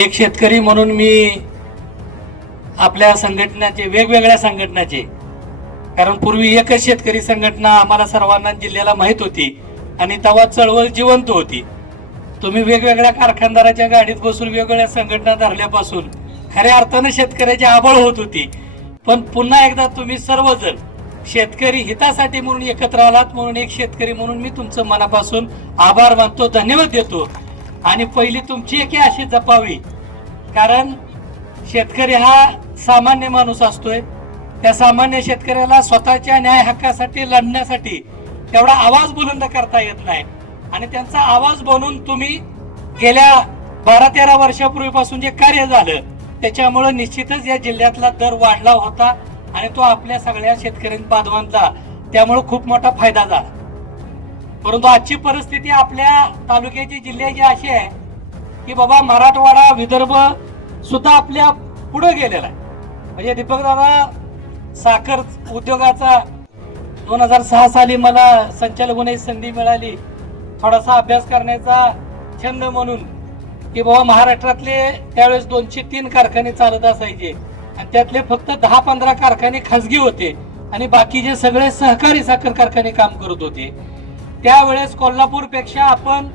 एक शेतकरी म्हणून मी आपल्या संघटनाचे वेगवेगळ्या संघटनाचे, कारण पूर्वी एकच शेतकरी संघटना आम्हाला सर्वांना जिल्ह्याला माहित होती आणि तेव्हा चळवळ जिवंत होती. तुम्ही वेगवेगळ्या कारखानदाराच्या गाडीत बसून वेगवेगळ्या संघटना धरल्यापासून खऱ्या अर्थानं शेतकऱ्याची आबळ होत होती. पण पुन्हा एकदा तुम्ही सर्वजण शेतकरी हितासाठी म्हणून एकत्र आलात, म्हणून एक शेतकरी म्हणून मी तुमचं मनापासून आभार मानतो, धन्यवाद देतो. आणि पहिली तुमची एक अशी जपावी, कारण शेतकरी हा सामान्य माणूस असतोय. त्या सामान्य शेतकऱ्याला स्वतःच्या न्याय हक्कासाठी लढण्यासाठी तेवढा आवाज बुलंद करता येत नाही. आणि त्यांचा आवाज बनून तुम्ही गेल्या 12-13 वर्षापूर्वीपासून जे कार्य झालं त्याच्यामुळे निश्चितच या जिल्ह्यातला दर वाढला होता आणि तो आपल्या सगळ्या शेतकरी बांधवांचा त्यामुळे खूप मोठा फायदा झाला. परंतु आजची परिस्थिती आपल्या तालुक्याची जिल्ह्याची अशी आहे की बाबा मराठवाडा विदर्भ सुद्धा आपल्या पुढे गेलेला आहे. म्हणजे दीपक दादा, साखर उद्योगाचा 2006 साली मला संचालक होण्याची संधी मिळाली, थोडासा अभ्यास करण्याचा छंद म्हणून, की बाबा महाराष्ट्रातले त्यावेळेस 203 कारखाने चालत असायचे आणि त्यातले फक्त 10-15 कारखाने खासगी होते आणि बाकीचे सगळे सहकारी साखर कारखाने काम करत होते. त्यावेळेस कोल्हापूर पेक्षा आपण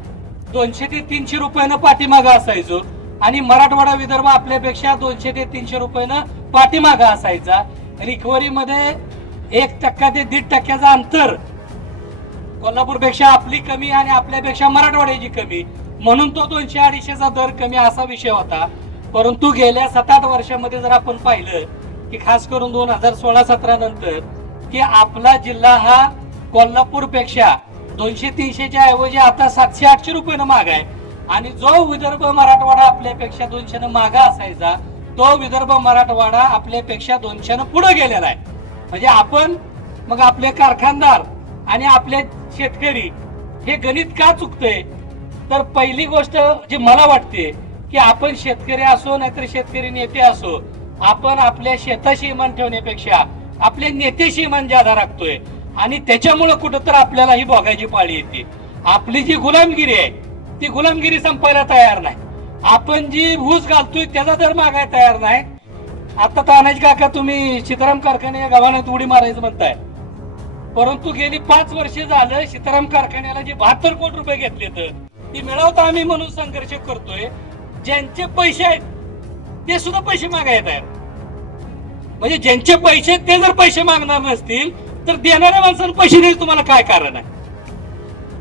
200 ते 300 रुपयानं पाठीमागा असायचो आणि मराठवाडा विदर्भ आपल्यापेक्षा 200 ते 300 रुपयानं पाठीमागा असायचा. रिकव्हरी मध्ये 1% ते 1.5% अंतर कोल्हापूर पेक्षा आपली कमी आणि आपल्यापेक्षा मराठवाड्याची कमी, म्हणून तो 200-250चा दर कमी असा विषय होता. परंतु गेल्या 7-8 वर्षामध्ये जर आपण पाहिलं की खास करून 2016-17 नंतर की आपला जिल्हा हा कोल्हापूर पेक्षा 200-300च्या ऐवजी आता 700-800 रुपयानं महाग आहे. आणि जो विदर्भ मराठवाडा आपल्यापेक्षा 200 मागा असायचा तो विदर्भ मराठवाडा आपल्यापेक्षा 200 पुढे गेलेला आहे. म्हणजे आपण मग आपले कारखानदार आणि आपले शेतकरी हे गणित का चुकतंय, तर पहिली गोष्ट जी मला वाटते की आपण शेतकरी असो नाहीतर शेतकरी नेते असो, आपण आपल्या शेताशी इमान ठेवण्यापेक्षा आपल्या नेत्याशी इमान जादा राखतोय आणि त्याच्यामुळे कुठं तर आपल्याला ही भोगायची पाळी येते. आपली जी गुलामगिरी आहे ती गुलामगिरी संपायला तयार नाही. आपण जी ऊस घालतोय त्याचा दर मागायला तयार नाही. आता तानाजी काका, तुम्ही सीताराम कारखान्याच्या गावानं उडी मारायचं म्हणताय, परंतु गेली 5 वर्ष झालं सीताराम कारखान्याला जे 72 कोटी रुपये घेतले तर ती मिळवता आम्ही म्हणून संघर्ष करतोय. ज्यांचे पैसे आहेत ते सुद्धा पैसे मागायला तयार. म्हणजे ज्यांचे पैसे ते जर पैसे मागणार नसतील तर देणाऱ्या माणसाला पैसे द्यायचं तुम्हाला काय कारण आहे?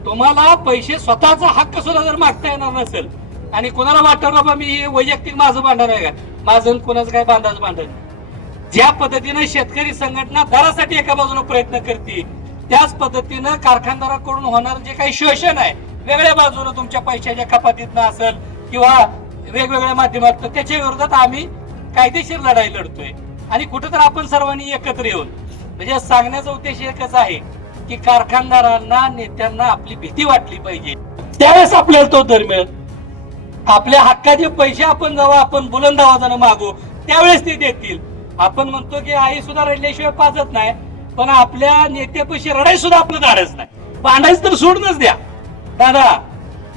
तुम्हाला पैसे स्वतःचा हक्क सुद्धा जर मागता येणार नसेल आणि कोणाला वाटतं बाबा मी वैयक्तिक माझं भांडण आहे का, माझं कोणाचं काय बांधाचं भांडण, ज्या पद्धतीने शेतकरी संघटना दरासाठी एका बाजूने प्रयत्न करते त्याच पद्धतीनं कारखानदाराकडून होणार जे काही शोषण आहे वेगळ्या बाजूने तुमच्या पैशाच्या कपातीतनं असेल किंवा वेगवेगळ्या माध्यमातून त्याच्या विरोधात आम्ही कायदेशीर लढाई लढतोय. आणि कुठेतरी आपण सर्वांनी एकत्र येऊन, म्हणजे सांगण्याचा उद्देश एकच आहे की कारखानदारांना नेत्यांना आपली भीती वाटली पाहिजे, त्यावेळेस आपल्याला तो दर मिळेल. आपल्या हक्काचे पैसे आपण जेव्हा आपण बुलंद आवाजानं मागू त्यावेळेस ते देतील. आपण म्हणतो की आई सुद्धा रडल्याशिवाय पाजत नाही, पण आपल्या नेत्यापाशी रडाई सुद्धा आपलं धाडच नाही. भांडायचं तर सोडूनच द्या दादा,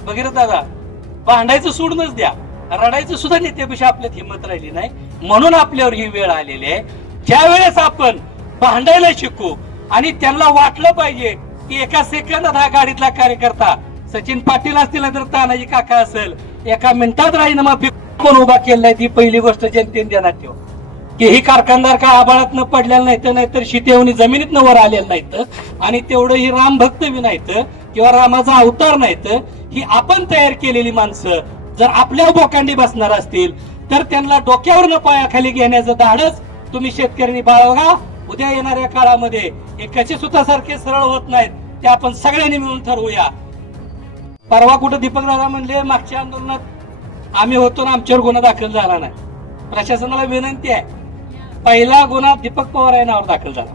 भगीरथ दादा, भांडायचं सोडूनच द्या, रडायचं सुद्धा नेत्यापाशी आपल्यात हिंमत राहिली नाही. म्हणून आपल्यावर ही वेळ आलेली आहे. ज्या वेळेस आपण भांडायला शिकू आणि त्यांना वाटलं पाहिजे की एका सेकंदात हा गाडीतला कार्यकर्ता सचिन पाटील असतील तर तानाजी काका असेल, एका मिनिटात राजीनामा कोण उभा केलाय, ती पहिली गोष्ट जनतेने ध्यानात ठेव की ही कारखानदार का आबाळातनं पडलेला नाहीतर शितेवणी जमिनीतनं वर आलेलं नाहीत आणि तेवढं ही राम भक्त बी नाहीत किंवा रामाचा अवतार नाहीत. ही आपण तयार केलेली माणसं जर आपल्या बोकांडी बसणार असतील तर त्यांना डोक्यावर न पायाखाली घेण्याचं धाडस तुम्ही शेतकऱ्यांनी बाळगा. उद्या येणाऱ्या काळामध्ये हे कसे सुतासारखे सरळ होत नाहीत ते आपण सगळ्यांनी मिळून ठरवूया. परवा कुठं दीपक दादा म्हणले मागच्या आंदोलनात आम्ही होतो ना आमच्यावर गुन्हा दाखल झाला नाही. प्रशासनाला विनंती आहे, पहिला गुन्हा दीपक पवार यांच्यावर दाखल झाला.